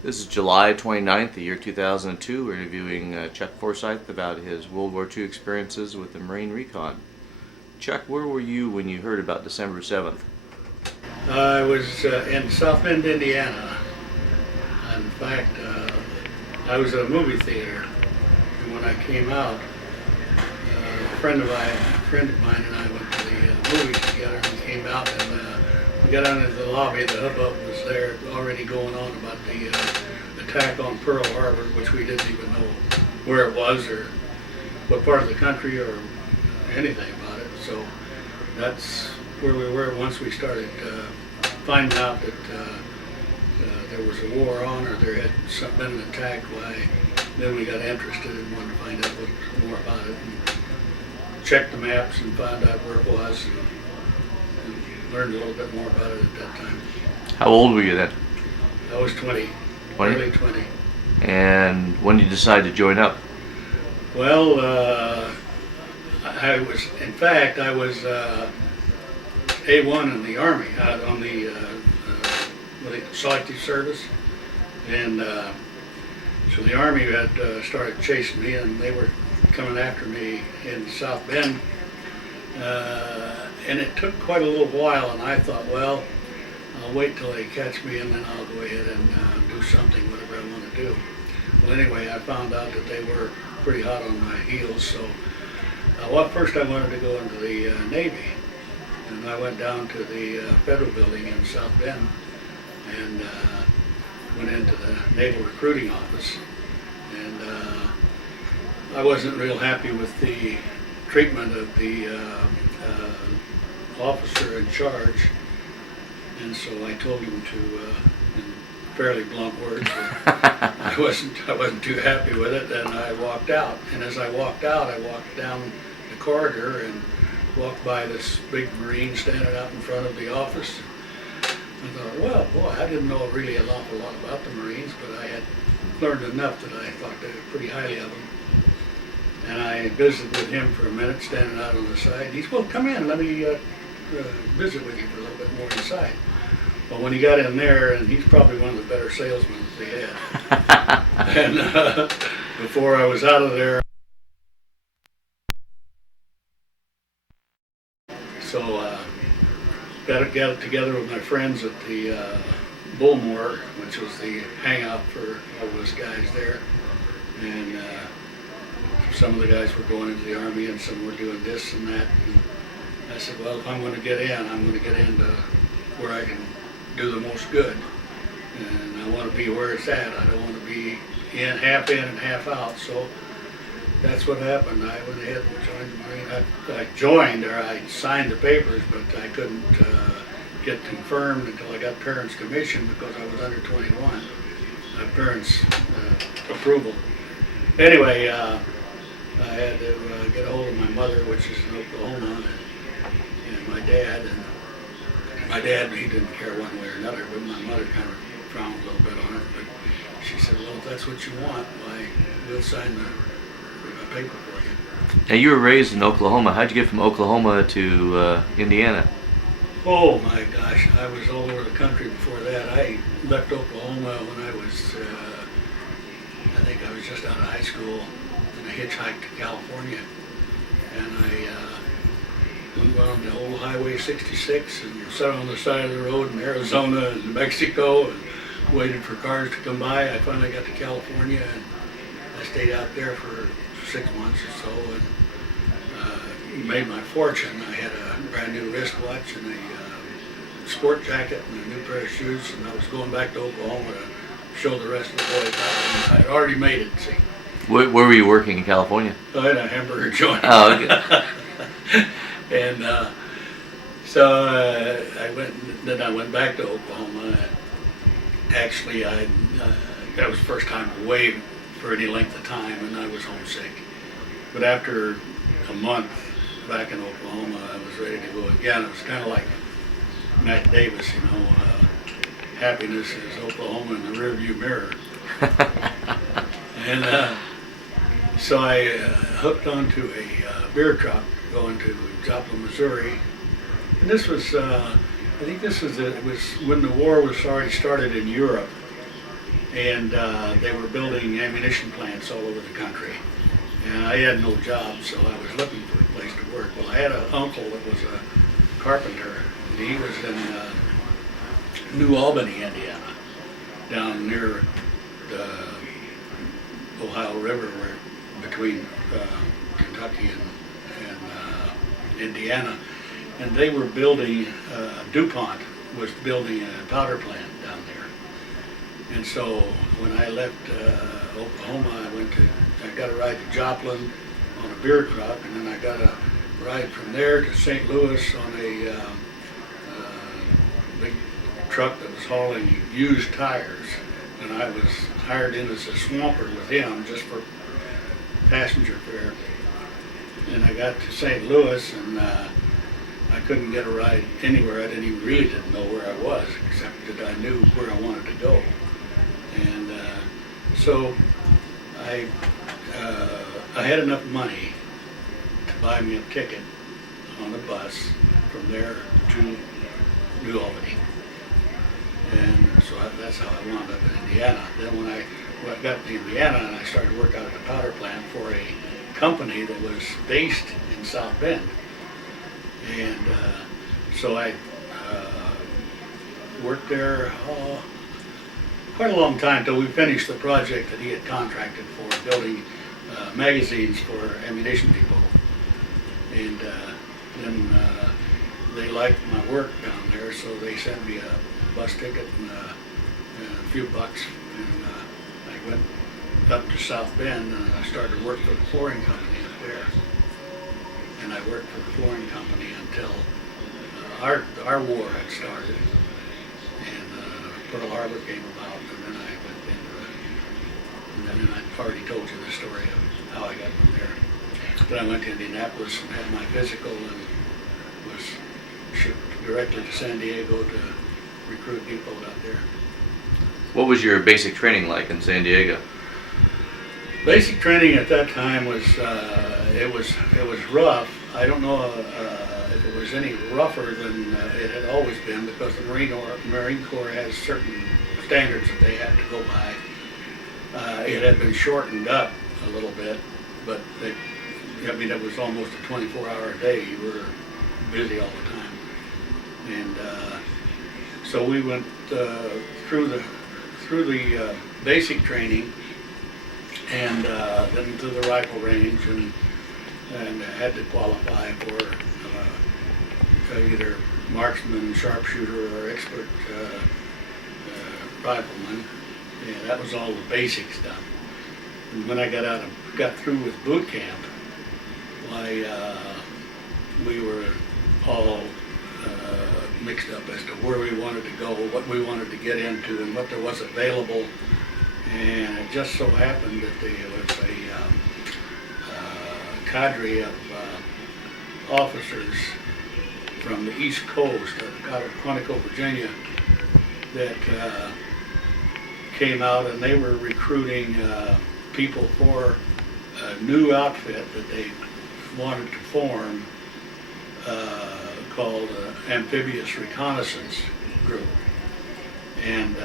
This is July 29th, the year 2002. We're interviewing Chuck Forsythe about his World War II experiences with the Marine Recon. Chuck, where were you when you heard about December 7th? I was in South Bend, Indiana. In fact, I was at a movie theater, and when I came out, a friend of mine and I went to the movies together, and we came out, and we got out into the lobby. The hubbub was there, already going on about the attack on Pearl Harbor, which we didn't even know where it was or what part of the country or anything about it. So that's where we were once we started finding out that there was a war on, or there had been an attack. Why? Then we got interested and wanted to find out more about it, and checked the maps and found out where it was, and learned a little bit more about it at that time. How old were you then? I was 20, 20? early 20. And when did you decide to join up? Well, I was, in fact, I was A1 in the Army, on the selective service, and so the Army had started chasing me, and they were coming after me in South Bend, and it took quite a little while, and I thought, well, I'll wait till they catch me, and then I'll go ahead and do something, whatever I want to do. Well, anyway, I found out that they were pretty hot on my heels, so first I wanted to go into the Navy, and I went down to the Federal Building in South Bend, and went into the Naval Recruiting Office, and I wasn't real happy with the treatment of the officer in charge, and so I told him to, in fairly blunt words, that I wasn't too happy with it, and I walked out. And as I walked out, I walked down the corridor and walked by this big Marine standing out in front of the office. I thought, well, boy, I didn't know really an awful lot about the Marines, but I had learned enough that I thought pretty highly of them. And I visited with him for a minute, standing out on the side. He said, well, come in, let me visit with you for a little bit more inside. Well, when he got in there, and he's probably one of the better salesmen that they had. And before I was out of there, so got it together with my friends at the Bullmore, which was the hangout for all those guys there. And some of the guys were going into the Army, and some were doing this and that. And I said, well, if I'm going to get in, I'm going to get into where I can do the most good. And I want to be where it's at. I don't want to be in and half out. So that's what happened. I went ahead and joined the Marine. I joined, or I signed the papers, but I couldn't get confirmed until I got parents' commission because I was under 21. Parents' approval. Anyway, I had to get a hold of my mother, which is in Oklahoma, and my dad. And my dad, he didn't care one way or another, but my mother kind of frowned a little bit on it. But she said, well, if that's what you want, why, we'll sign the paper for you. Now, you were raised in Oklahoma. How'd you get from Oklahoma to Indiana? Oh my gosh, I was all over the country before that. I left Oklahoma when I was, I think I was just out of high school, and I hitchhiked to California. And I went on the old Highway 66 and sat on the side of the road in Arizona and New Mexico and waited for cars to come by. I finally got to California, and I stayed out there for 6 months or so, and made my fortune. I had a brand new wristwatch and a sport jacket and a new pair of shoes, and I was going back to Oklahoma to show the rest of the boys how I had already made it, see. Where were you working in California? I had a hamburger joint. Oh, okay. And so I went back to Oklahoma. Actually, that was the first time away for any length of time, and I was homesick. But after a month back in Oklahoma, I was ready to go again. It was kind of like Matt Davis, you know, happiness is Oklahoma in the rearview mirror. And so I hooked onto a beer truck going to Joplin, Missouri. And this was, I think this was, it was when the war was already started in Europe. and they were building ammunition plants all over the country. And I had no job, so I was looking for a place to work. Well, I had an uncle that was a carpenter. He was in New Albany, Indiana, down near the Ohio River, where between Kentucky and Indiana. And they were building, DuPont was building a powder plant down there. And so when I left Oklahoma, I got a ride to Joplin on a beer truck, and then I got a ride from there to St. Louis on a big truck that was hauling used tires. And I was hired in as a swamper with him just for passenger fare. And I got to St. Louis, and I couldn't get a ride anywhere. I really didn't know where I was, except that I knew where I wanted to go. And so I had enough money to buy me a ticket on a bus from there to New Albany. And so that's how I wound up in Indiana. Then when I got to Indiana, and I started work out at the powder plant for a company that was based in South Bend. And so I worked there quite a long time till we finished the project that he had contracted for, building magazines for Ammunition Depot. And then they liked my work down there, so they sent me a bus ticket and a few bucks, and I went up to South Bend, and I started work for the flooring company up there. And I worked for the flooring company until our war had started, and Pearl Harbor came about, and then I went into and then I already told you the story of how I got from there. Then I went to Indianapolis and had my physical, and was shipped directly to San Diego to recruit people out there. What was your basic training like in San Diego? Basic training at that time was it was rough. I don't know if it was any rougher than it had always been, because the Marine Corps has certain standards that they have to go by. It had been shortened up a little bit, but it was almost a 24-hour day. You were busy all the time, and so we went through the basic training, and then to the rifle range, and had to qualify for either marksman, sharpshooter, or expert rifleman. And that was all the basic stuff. And when I got through with boot camp, we were all mixed up as to where we wanted to go, what we wanted to get into, and what there was available. And it just so happened that there was a cadre of officers from the East Coast, out of Quantico, Virginia, that came out, and they were recruiting people for a new outfit that they wanted to form called Amphibious Reconnaissance Group. And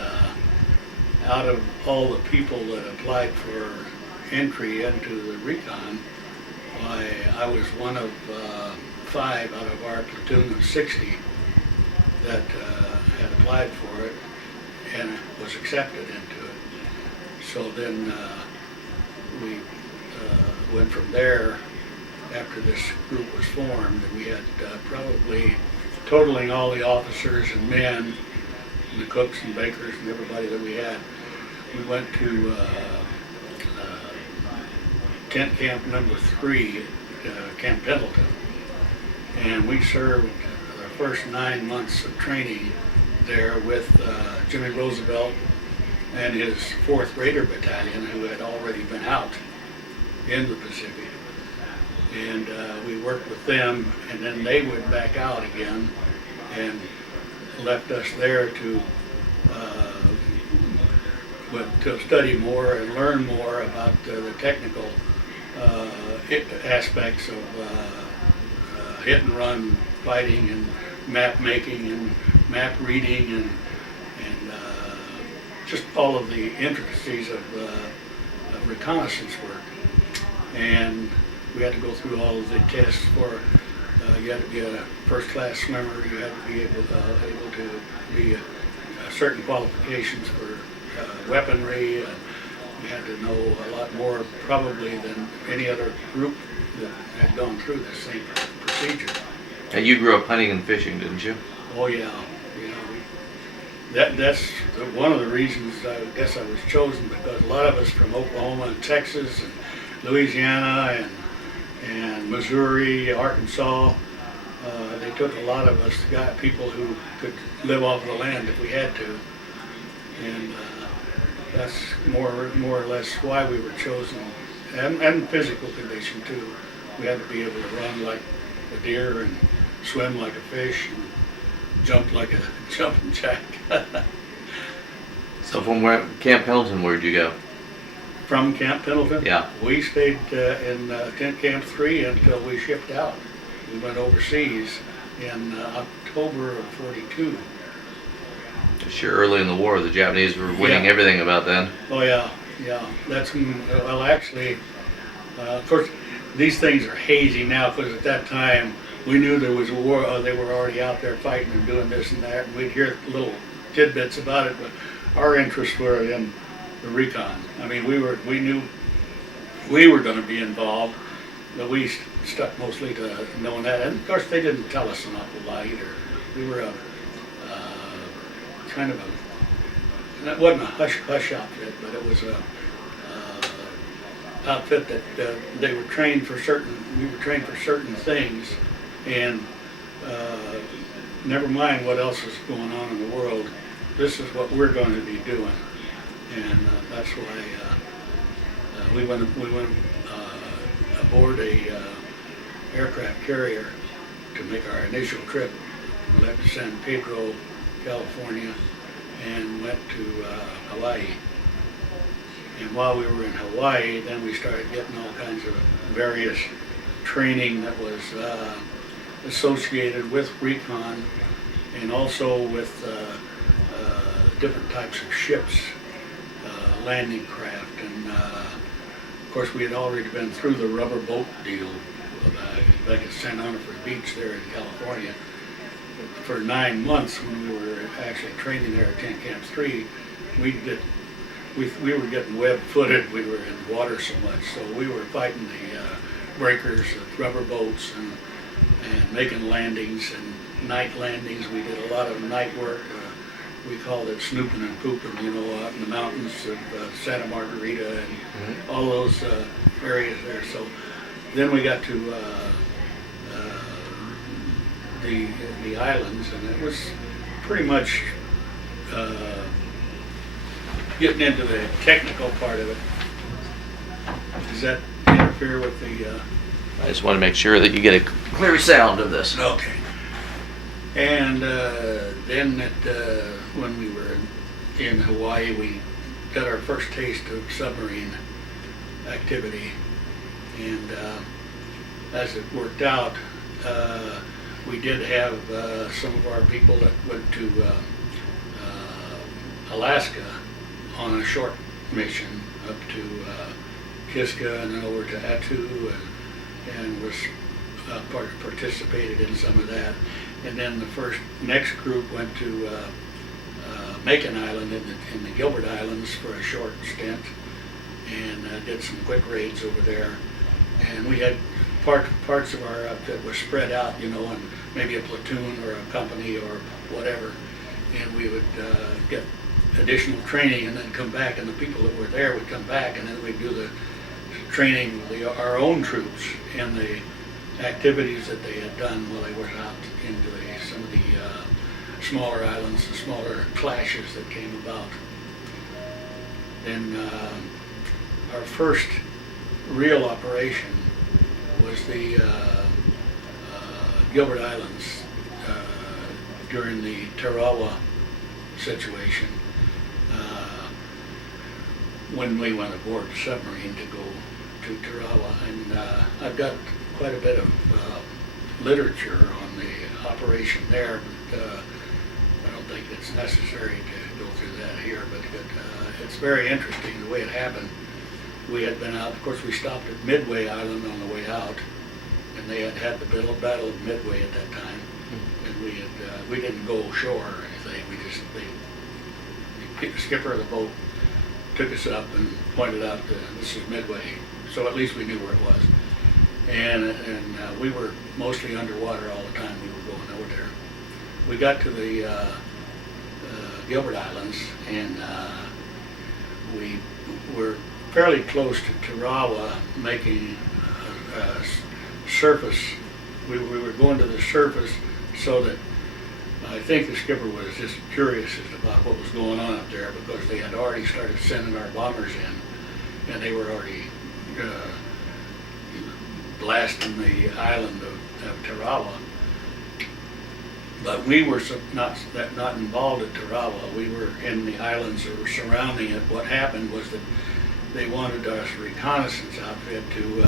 out of all the people that applied for entry into the recon, I was one of 5 out of our platoon of 60 that had applied for it and was accepted into it. So then we went from there. After this group was formed, and we had probably, totaling all the officers and men, and the cooks and bakers and everybody that we had, we went to tent camp number 3, Camp Pendleton, and we served the first 9 months of training there with Jimmy Roosevelt and his 4th Raider Battalion, who had already been out in the Pacific. And we worked with them, and then they went back out again and left us there to study more and learn more about the technical aspects of hit and run fighting and map making and map reading and just all of the intricacies of reconnaissance work. And we had to go through all of the tests for, you had to be a first-class swimmer, you had to be able to be certain qualifications for weaponry, and you had to know a lot more probably than any other group that had gone through the same procedure. And you grew up hunting and fishing, didn't you? Oh yeah, that's one of the reasons I guess I was chosen, because a lot of us from Oklahoma and Texas and Louisiana and Missouri, Arkansas, they took a lot of us, got people who could live off the land if we had to, and that's more or less why we were chosen, and physical condition too. We had to be able to run like a deer and swim like a fish and jump like a jumping jack. So from Camp Pendleton, where'd you go? From Camp Pendleton? Yeah. We stayed in Tent Camp 3 until we shipped out. We went overseas in October of '42. Sure, early in the war, the Japanese were winning everything about then. Oh yeah. That's well, actually, of course, these things are hazy now, because at that time we knew there was a war. They were already out there fighting and doing this and that, and we'd hear little tidbits about it. But our interests were in the recon. I mean, we knew we were going to be involved, but we stuck mostly to knowing that. And of course, they didn't tell us an awful lot either. We were a kind of a, it wasn't a hush outfit, but it was a outfit that they were trained for certain. We were trained for certain things, and never mind what else is going on in the world. This is what we're going to be doing, and that's why we went aboard a aircraft carrier to make our initial trip. We left San Pedro, California, and went to Hawaii. And while we were in Hawaii, then we started getting all kinds of various training that was associated with recon, and also with different types of ships, landing craft, and of course we had already been through the rubber boat deal back at San Onofre Beach there in California. For 9 months when we were actually training there at Tent Camp 3, we were getting web-footed. We were in water so much, so we were fighting the breakers of rubber boats and making landings and night landings. We did a lot of night work. We called it snooping and pooping, out in the mountains of Santa Margarita and all those areas there. So then we got to the islands, and it was pretty much getting into the technical part of it. Does that interfere with the... I just want to make sure that you get a clear sound of this. Okay. And then when we were in Hawaii, we got our first taste of submarine activity. And as it worked out, we did have some of our people that went to Alaska on a short mission up to Kiska and then over to Attu, and was participated in some of that. And then the next group went to Macon Island in the Gilbert Islands for a short stint, and did some quick raids over there. And we had parts of our outfit were spread out, and maybe a platoon or a company or whatever, and we would get additional training and then come back, and the people that were there would come back, and then we'd do the training with our own troops and the activities that they had done while they were out into some of the smaller islands, the smaller clashes that came about. Then our first real operation was the Gilbert Islands during the Tarawa situation, when we went aboard the submarine to go to Tarawa. And I've got quite a bit of literature on the operation there, but I don't think it's necessary to go through that here, but it's very interesting the way it happened. We had been out, of course, we stopped at Midway Island on the way out, and they had had the battle of Midway at that time, and we didn't go ashore or anything. The skipper of the boat took us up and pointed out this is Midway, so at least we knew where it was. And we were mostly underwater all the time we were going over there. We got to the Gilbert Islands, and we were fairly close to Tarawa, making surface. We were going to the surface, so that I think the skipper was just curious as about what was going on up there, because they had already started sending our bombers in, and they were already blasting the island of Tarawa. But we were not involved at Tarawa. We were in the islands that were surrounding it. What happened was that they wanted us reconnaissance outfit to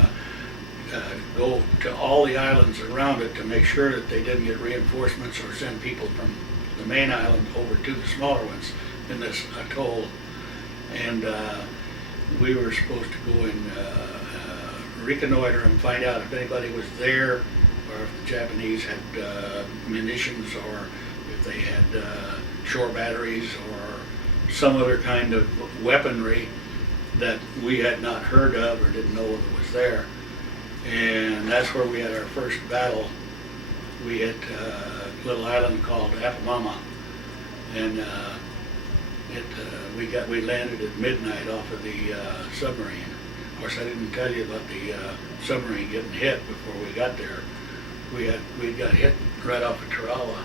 go to all the islands around it to make sure that they didn't get reinforcements or send people from the main island over to the smaller ones in this atoll. And we were supposed to go and reconnoiter and find out if anybody was there, or if the Japanese had munitions, or if they had shore batteries or some other kind of weaponry that we had not heard of or didn't know that was there. And that's where we had our first battle. We hit a little island called Apamama, and we landed at midnight off of the submarine. Of course, I didn't tell you about the submarine getting hit before we got there. We got hit right off of Tarawa,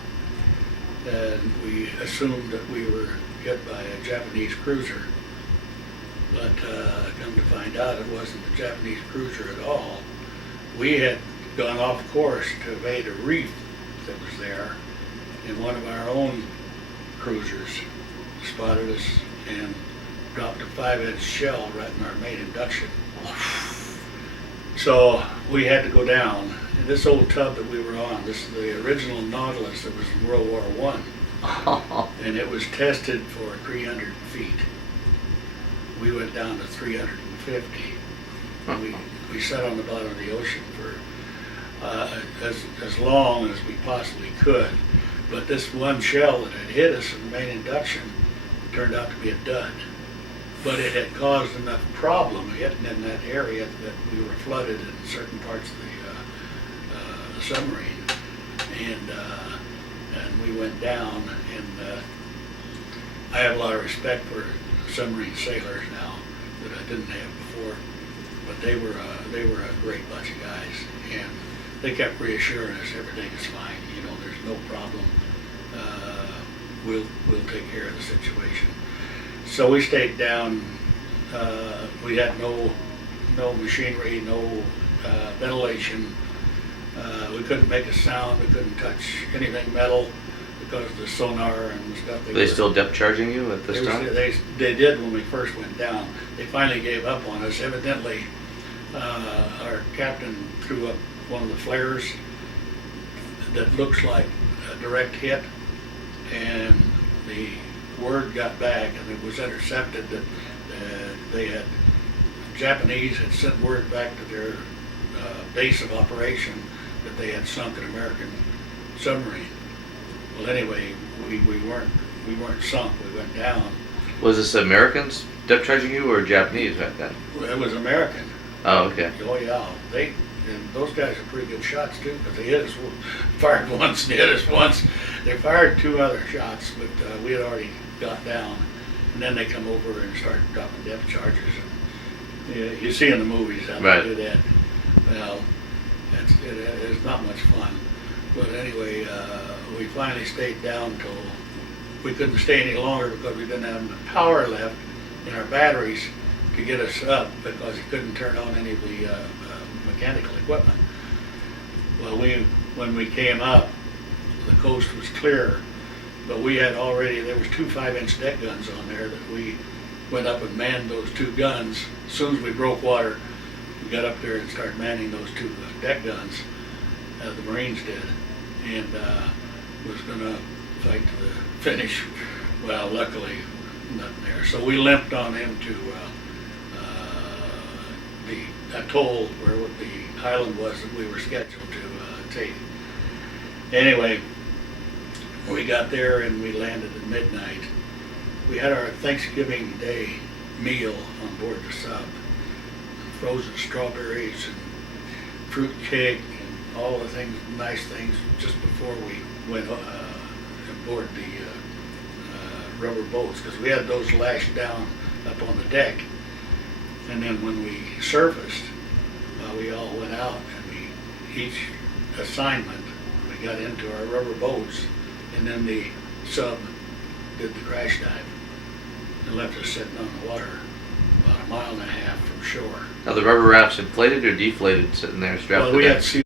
and we assumed that we were hit by a Japanese cruiser. But come to find out, it wasn't a Japanese cruiser at all. We had gone off course to evade a reef that was there, and one of our own cruisers spotted us and dropped a 5-inch shell right in our main induction. So we had to go down. And this old tub that we were on, this is the original Nautilus that was in World War I, and it was tested for 300 feet. We went down to 350. And we sat on the bottom of the ocean for as long as we possibly could. But this one shell that had hit us in the main induction turned out to be a dud. But it had caused enough problem hitting in that area that we were flooded in certain parts of the submarine, and we went down. And I have a lot of respect for submarine sailors now that I didn't have before. But they were a great bunch of guys, and they kept reassuring us everything is fine. You know, there's no problem. We'll take care of the situation. So we stayed down. We had no machinery, no ventilation. We couldn't make a sound. We couldn't touch anything metal because of the sonar and stuff. Were they still depth charging you at this time? They did when we first went down. They finally gave up on us. Evidently, our captain threw up one of the flares that looks like a direct hit, and the word got back, and it was intercepted that Japanese had sent word back to their base of operation that they had sunk an American submarine. Well, anyway, we weren't sunk. We went down. Was this Americans depth charging you or Japanese back then? It was American. Oh, okay. Oh yeah, and those guys are pretty good shots too, because they hit us, fired once and hit us once. They fired 2 other shots, but we had already got down, and then they come over and start dropping depth charges. And you see in the movies how they do that. Well, it's not much fun. But anyway, we finally stayed down till we couldn't stay any longer because we didn't have enough power left in our batteries to get us up, because it couldn't turn on any of the mechanical equipment. Well, when we came up, the coast was clear, but we had already, there was 2 5-inch deck guns on there that we went up and manned those 2 guns. As soon as we broke water, we got up there and started manning those 2 deck guns, the Marines did, and was going to fight to the finish. Well, luckily, nothing there. So we limped on into the atoll where the island was that we were scheduled to take. Anyway, we got there and we landed at midnight. We had our Thanksgiving Day meal on board the sub. Frozen strawberries and fruit cake and all the things, nice things, just before we went aboard the rubber boats, because we had those lashed down up on the deck. And then when we surfaced, we all went out and each assignment, we got into our rubber boats, and then the sub did the crash dive and left us sitting on the water about 1.5 miles from shore. Now the rubber rafts inflated or deflated sitting there strapped Well, to we deck? had